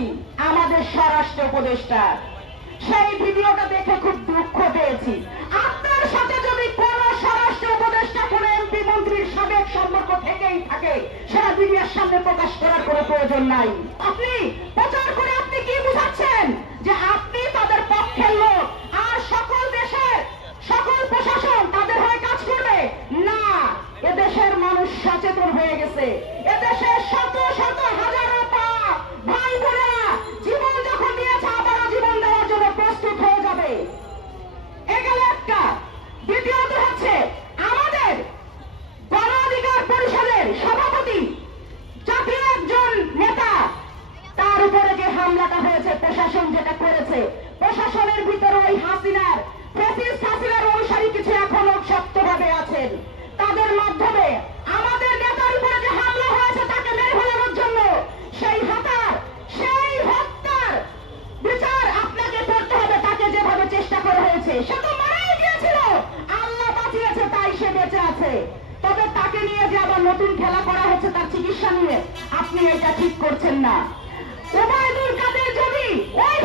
দেখেছি আমাদের স্বরাষ্ট্র উপদেষ্টা, সেই ভিডিওটা দেখে খুব দুঃখ পেয়েছি। আপনার সাথে যদি কোন স্বরাষ্ট্র উপদেষ্টা কোন এমপি মন্ত্রীর সাবেক সম্পর্ক থেকেই থাকে, সেটা মিডিয়ার সামনে প্রকাশ করার কোনো প্রয়োজন নাই। আপনি প্রচার করে আপনি কি বুঝাচ্ছেন যে আপনি তাদের পক্ষের লোক, আর সকল দেশের সকল প্রশাসন তাদের হয়ে কাজ করবে? না, এদেশের মানুষ সচেতন হয়ে গেছে। এদেশের শত শত হাজারো ভাই বোনেরা জীবন যখন দিয়েছে, আবারও জীবন দেওয়ার জন্য প্রস্তুত হয়ে যাবে। এগুলো একটা। দ্বিতীয়ত হচ্ছে আমাদের গণ অধিকার পরিষদের সভাপতি, জাতীয় একজন নেতা, তার উপরে যে হামলাটা হয়েছে, প্রশাসন যেটা করেছে, প্রশাসনের ভিতরে ওই হাসিনার অনুসারী কিছু এখনো শক্তভাবে আছেন। তাদের মাধ্যমে আমাদের নেতার উপরে যে হামলা হয়েছে তাকে মেরে ফেলানোর জন্য, সেই হত্যার বিচার আপনাকে করতে হবে। তাকে যেভাবে চেষ্টা করা হয়েছে, সে তো মারাই গিয়েছিল, আল্লাহ বাঁচিয়েছে তাই সে বেঁচে আছে। তবে তাকে নিয়ে যে আবার নতুন খেলা করা হচ্ছে তার চিকিৎসা নিয়ে, আপনি এটা ঠিক করছেন না। ওবায়দুল কাদের যদি ওই